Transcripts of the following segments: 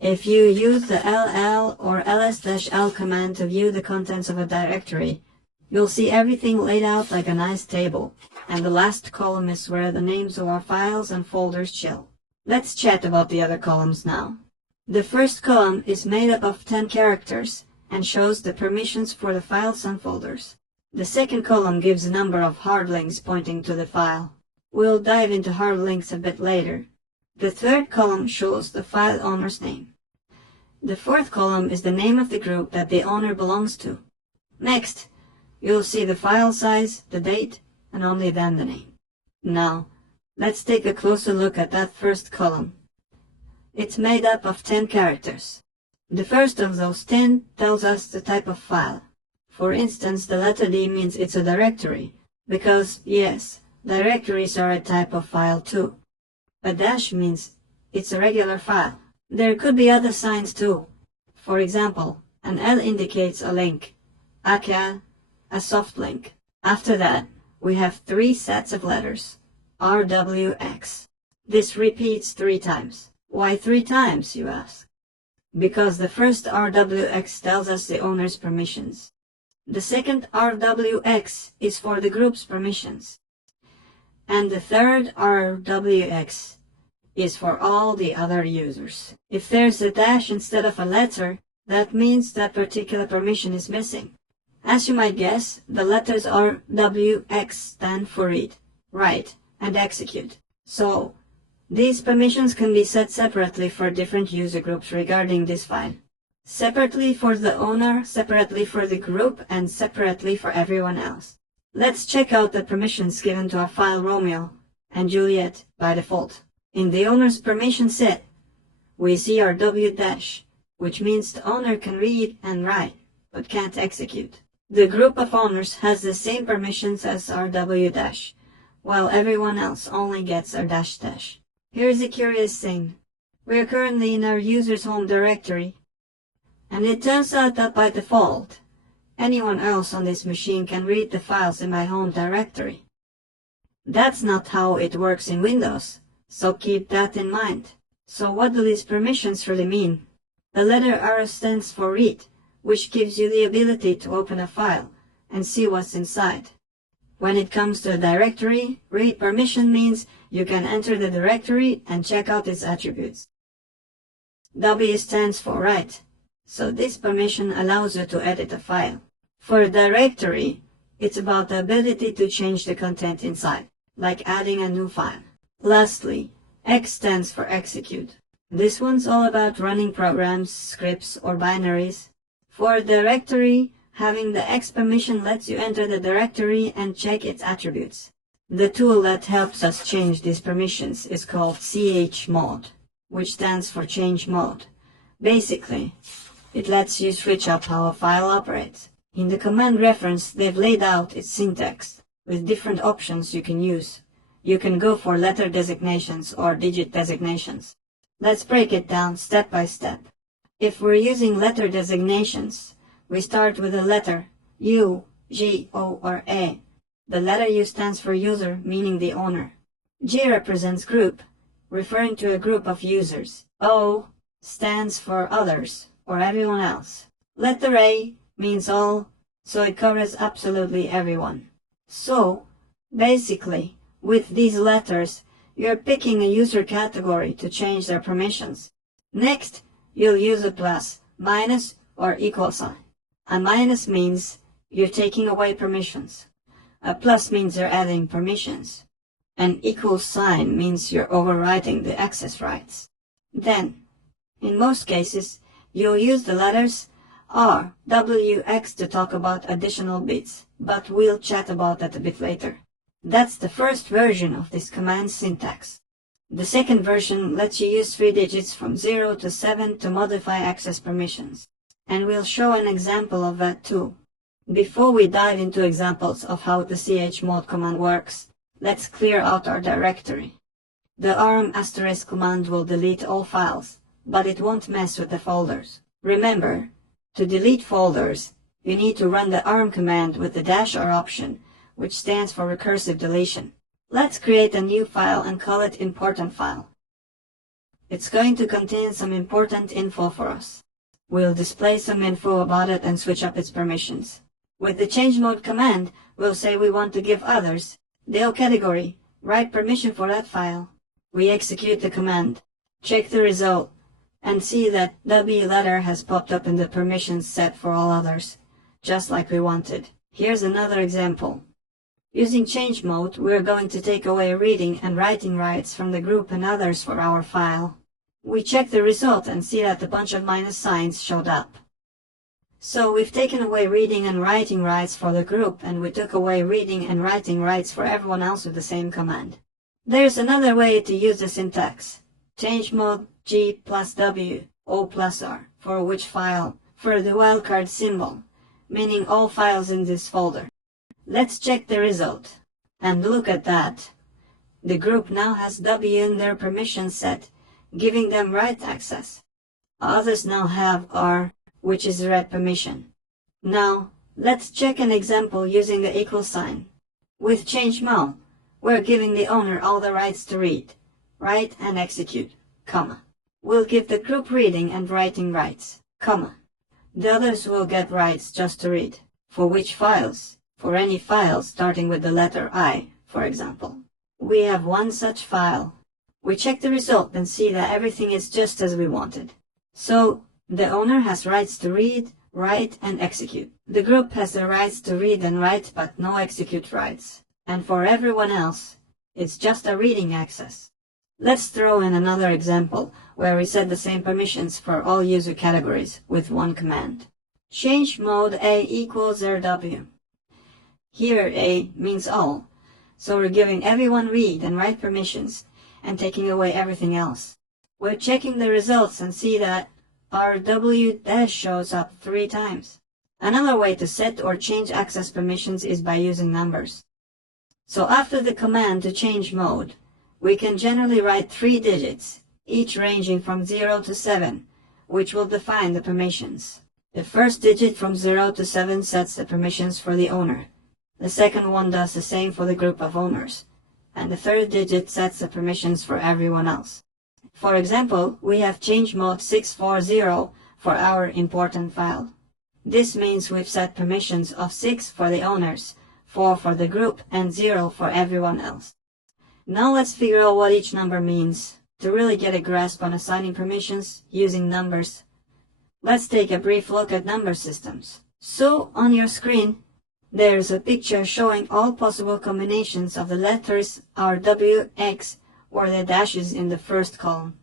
If you use the ll or ls-l command to view the contents of a directory, you'll see everything laid out like a nice table, and the last column is where the names of our files and folders chill. Let's chat about the other columns now. The first column is made up of 10 characters and shows the permissions for the files and folders. The second column gives a number of hard links pointing to the file. We'll dive into hard links a bit later. The third column shows the file owner's name. The fourth column is the name of the group that the owner belongs to. Next, you'll see the file size, the date, and only then the name. Now, let's take a closer look at that first column. It's made up of 10 characters. The first of those 10 tells us the type of file. For instance, the letter D means it's a directory, because, yes, directories are a type of file too. A dash means it's a regular file. There could be other signs too. For example, an L indicates a link, aka a soft link. After that, we have 3 sets of letters, RWX. This repeats 3 times. Why 3 times, you ask? Because the first RWX tells us the owner's permissions. The second RWX is for the group's permissions. And the third RWX is for all the other users. If there's a dash instead of a letter, that means that particular permission is missing. As you might guess, the letters RWX stand for read, write, and execute. So, these permissions can be set separately for different user groups regarding this file. Separately for the owner, separately for the group, and separately for everyone else. Let's check out the permissions given to our file Romeo and Juliet by default. In the owner's permission set, we see our W dash, which means the owner can read and write, but can't execute. The group of owners has the same permissions as our W dash, while everyone else only gets our dash dash. Here's a curious thing. We're currently in our user's home directory, and it turns out that by default, anyone else on this machine can read the files in my home directory. That's not how it works in Windows, so keep that in mind. So what do these permissions really mean? The letter R stands for read, which gives you the ability to open a file and see what's inside. When it comes to a directory, read permission means you can enter the directory and check out its attributes. W stands for write, so this permission allows you to edit a file. For a directory, it's about the ability to change the content inside, like adding a new file. Lastly, X stands for execute. This one's all about running programs, scripts, or binaries. For a directory, having the X permission lets you enter the directory and check its attributes. The tool that helps us change these permissions is called chmod, which stands for change mode. Basically, it lets you switch up how a file operates. In the command reference, they've laid out its syntax, with different options you can use. You can go for letter designations or digit designations. Let's break it down step by step. If we're using letter designations, we start with a letter, U, G, O, or A. The letter U stands for user, meaning the owner. G represents group, referring to a group of users. O stands for others, or everyone else. Letter A means all, so it covers absolutely everyone. So, basically, with these letters, you're picking a user category to change their permissions. Next, you'll use a plus, minus, or equal sign. A minus means you're taking away permissions. A plus means you're adding permissions. An equal sign means you're overwriting the access rights. Then, in most cases, you'll use the letters R, W, X to talk about additional bits, but we'll chat about that a bit later. That's the first version of this command syntax. The second version lets you use 3 digits from 0 to 7 to modify access permissions. And we'll show an example of that too. Before we dive into examples of how the chmod command works, let's clear out our directory. The arm * command will delete all files, but it won't mess with the folders. Remember, to delete folders, you need to run the arm command with the -r option, which stands for recursive deletion. Let's create a new file and call it important file. It's going to contain some important info for us. We'll display some info about it and switch up its permissions. With the chmod command, we'll say we want to give others the category, right permission for that file. We execute the command, check the result, and see that W letter has popped up in the permissions set for all others, just like we wanted. Here's another example. Using chmod, we're going to take away reading and writing rights from the group and others for our file. We check the result and see that a bunch of minus signs showed up. So we've taken away reading and writing rights for the group, and we took away reading and writing rights for everyone else with the same command. There's another way to use the syntax. Chmod G plus W O plus R for which file, for the wildcard symbol, meaning all files in this folder. Let's check the result. And look at that. The group now has W in their permission set, giving them write access. Others now have R, which is read permission. Now, let's check an example using the equal sign. With chmod, we're giving the owner all the rights to read, write and execute, comma. We'll give the group reading and writing rights, comma. The others will get rights just to read. For which files? For any file starting with the letter I, for example. We have one such file. We check the result and see that everything is just as we wanted. So, the owner has rights to read, write, and execute. The group has the rights to read and write but no execute rights. And for everyone else, it's just a reading access. Let's throw in another example where we set the same permissions for all user categories with one command. Chmod A equals RW. Here A means all, so we're giving everyone read and write permissions and taking away everything else. We're checking the results and see that RW- shows up 3 times. Another way to set or change access permissions is by using numbers. So after the command to change mode, we can generally write 3 digits, each ranging from 0 to 7, which will define the permissions. The first digit from 0 to 7 sets the permissions for the owner. The second one does the same for the group of owners. And the third digit sets the permissions for everyone else. For example, we have chmod 640 for our important file. This means we've set permissions of 6 for the owners, 4 for the group, and 0 for everyone else. Now let's figure out what each number means, to really get a grasp on assigning permissions using numbers. Let's take a brief look at number systems. So, on your screen, there's a picture showing all possible combinations of the letters RW, X, or the dashes in the first column.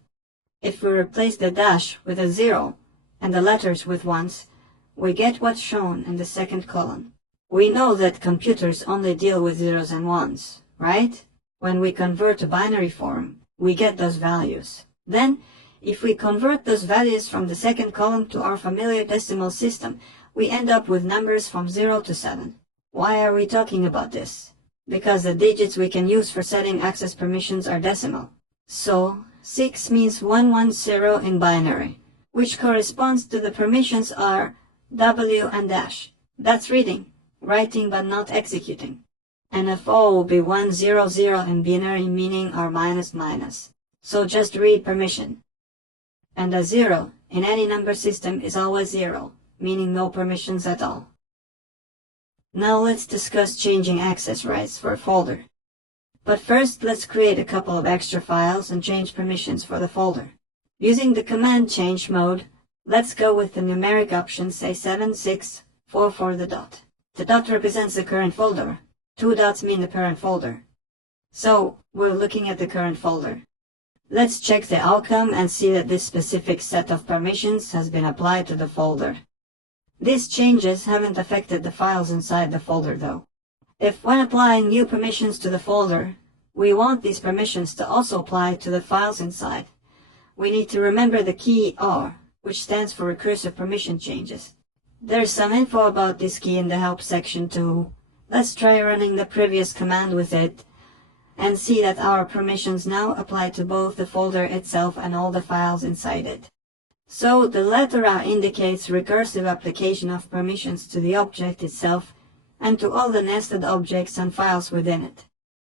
If we replace the dash with a 0 and the letters with 1s, we get what's shown in the second column. We know that computers only deal with 0s and 1s, right? When we convert to binary form, we get those values. Then, if we convert those values from the second column to our familiar decimal system, we end up with numbers from 0 to 7. Why are we talking about this? Because the digits we can use for setting access permissions are decimal. So, 6 means 110 in binary, which corresponds to the permissions are W and dash. That's reading, writing but not executing. And a 4 will be 100 in binary, meaning our minus minus. So just read permission. And a 0 in any number system is always 0, meaning no permissions at all. Now let's discuss changing access rights for a folder. But first, let's create a couple of extra files and change permissions for the folder. Using the command chmod, let's go with the numeric option, say 7644 the dot. The dot represents the current folder. 2 dots mean the parent folder. So, we're looking at the current folder. Let's check the outcome and see that this specific set of permissions has been applied to the folder. These changes haven't affected the files inside the folder though. If when applying new permissions to the folder, we want these permissions to also apply to the files inside, we need to remember the key R, which stands for recursive permission changes. There's some info about this key in the help section too. Let's try running the previous command with it and see that our permissions now apply to both the folder itself and all the files inside it. So the letter R indicates recursive application of permissions to the object itself and to all the nested objects and files within it.